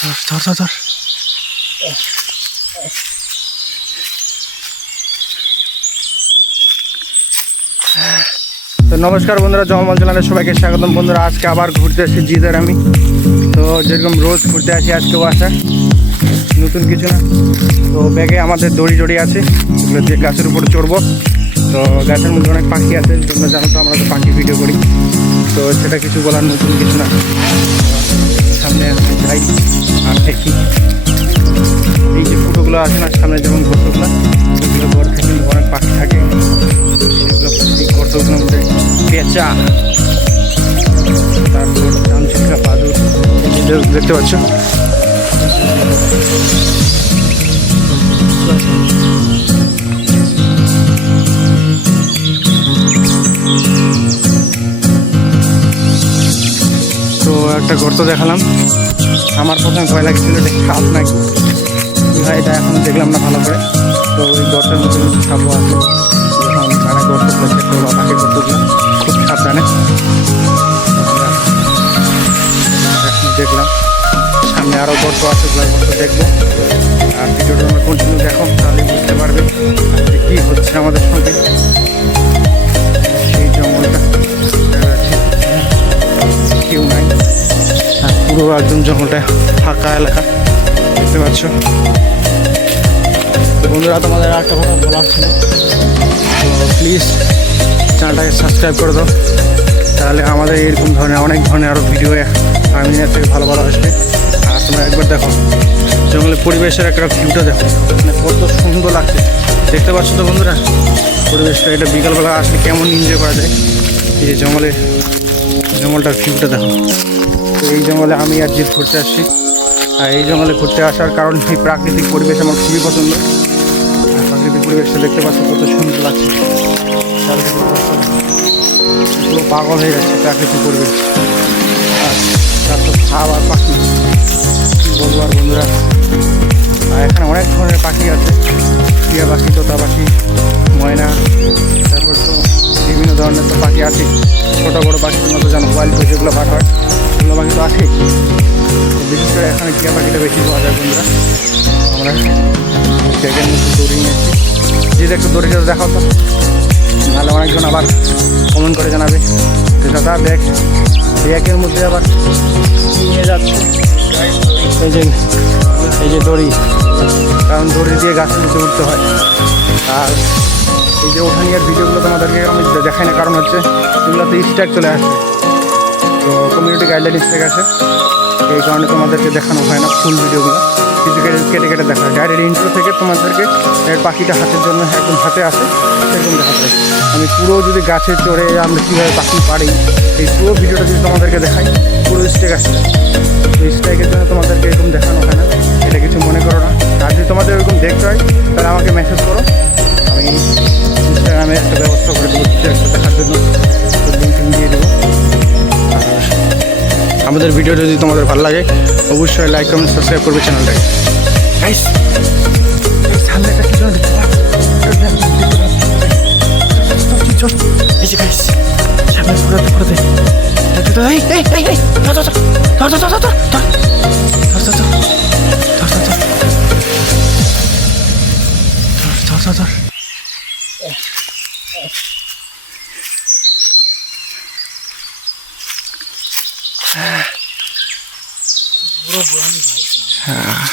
ধর ধর ধর ধর। তো নমস্কার বন্ধুরা, জমল চ্যানেলে সবাইকে স্বাগতম। বন্ধুরা আজকে আবার ঘুরতে আসছি জিদের আমি। তো যেরকম রোজ ঘুরতে আসি আজকেও আসা, নতুন কিছু না। তো ব্যাগে আমাদের দড়ি টড়ি আছে, এগুলো দিয়ে গাছের উপরে চড়বো। তো গাছের মধ্যে অনেক পাখি আছে, তোমরা জানো তো আমরা তো পাখি ভিডিও করি, তো সেটা কিছু বলার নতুন কিছু না। সামনে যাই আর দেখি এই যে ফুটোগুলো আছে না সামনে, যেমন গর্তগুলো, এগুলো গর্তে কিন্তু অনেক পাখি থাকে। সেগুলো এই গর্তগুলোর মধ্যে পেঁচা, তারপর চামচিকা, বাদুর দেখতে পাচ্ছ। তো একটা গর্ত দেখালাম, আমার প্রথমে ভয় লাগছিল এটা সাপ নাকি, ভাই এটা এখন দেখলাম না ভালো করে। তো ওই গর্তের মধ্যে কিন্তু সাপও আছে, যখন মানে গর্তগুলো চেক করবো, পাখির গর্তগুলো খুব সাবধানে। দেখলাম সামনে আরও গর্ত আছে, গর্ত দেখবো। আর ভিডিওটা আমরা কন্টিনিউ দেখো, তাহলে বুঝতে পারবে আজকে কী হচ্ছে আমাদের সঙ্গে। সেই জঙ্গলটা কেউ নাই, আর পুরো একদম জঙ্গলটা ফাঁকা এলাকা দেখতে পাচ্ছ। তো বন্ধুরা তোমাদের একটা কথা বলার ছিল, তো প্লিজ চ্যানেলটাকে সাবস্ক্রাইব করে দাও, তাহলে আমাদের এরকম ধরনের অনেক ধরনের আরও ভিডিও আমি থেকে ভালো ভালো আসবে। আর তোমরা একবার দেখো জঙ্গলের পরিবেশের একটা ভিউটা দেখো, মানে কত সুন্দর লাগছে দেখতে পাচ্ছ তো বন্ধুরা পরিবেশটা। এটা বিকালবেলা আসলে কেমন এনজয় করা যায়, এই যে জঙ্গলটার ভিউটা দেখো। তো এই জঙ্গলে আমি আর জিত ঘুরতে আসছি, আর এই জঙ্গলে ঘুরতে আসার কারণ এই প্রাকৃতিক পরিবেশ আমার খুবই পছন্দ। আর প্রাকৃতিক পরিবেশটা দেখতে পাচ্ছ কত সুন্দর লাগছে, পুরো পাগল হয়ে যাচ্ছে প্রাকৃতিক পরিবেশ। আর তারপর সাপ আর পাখি কী বলবো আর বন্ধুরা। আর এখানে অনেক ধরনের পাখি আছে, টিয়া পাখি, তোতা পাখি, ময়না, তারপর তো বিভিন্ন ধরনের তো পাখি আছে। ছোটো বড়ো পাখি তোমরা তো জানো, ওয়াইল্ড পাখি যেগুলো বার হয় সেগুলো পাখি তো আছেই। বিশেষ করে এখানে টিয়া পাখিটা বেশি পাওয়া যায় বন্ধুরা। আমরা ব্যাগের মধ্যে দড়ি নিয়েছি, যদি একটু দড়িটা দেখাও তো, নাহলে অনেকজন আবার কমেন্ট করে জানাবে যে দাদা ব্যাগের মধ্যে আবার নিয়ে যাচ্ছে। এই যে দড়ি, কারণ দড়ি দিয়ে গাছের নিচে উঠতে হয়। আর এই যে ওঠানিয়ার ভিডিওগুলো তোমাদেরকে আমি দেখাই না, কারণ হচ্ছে এগুলোতে স্ট্রাইক চলে আসছে, তো কমিউনিটি গাইডলাইন স্ট্রাইক আছে, এই কারণে তোমাদেরকে দেখানো হয় না ফুল ভিডিওগুলো, কিছু কেটে কেটে দেখা হয়। ডাইরেক্ট ইন্ট্রো থেকে তোমাদেরকে পাখিটা হাতের জন্য একদম হাতে আসে সেরকম দেখাতে হয়। আমি পুরো যদি গাছে চড়ে আমরা কীভাবে পাখি পারি এই পুরো ভিডিওটা যদি তোমাদেরকে দেখাই, পুরো স্ট্রাইক আসে। তো স্ট্রাইকের জন্য তোমাদেরকে এরকম দেখানো হয় না, এটা কিছু মনে করো না। আর যদি তোমাদের এরকম দেখতে হয় তাহলে আমাকে মেসেজ করো, আমি ইনস্টাগ্রামে একটা ব্যবস্থা করে দেবো একটা দেখার জন্য, লিঙ্ক দিয়ে দেবো। আমাদের ভিডিও যদি তোমাদের ভালো লাগে অবশ্যই লাইক কমেন্ট সাবস্ক্রাইব করবে চ্যানেলটাকে। গাইস সামনে একটা কিছু এই যে গাইস সামনে ঘোরাতে হ্যাঁ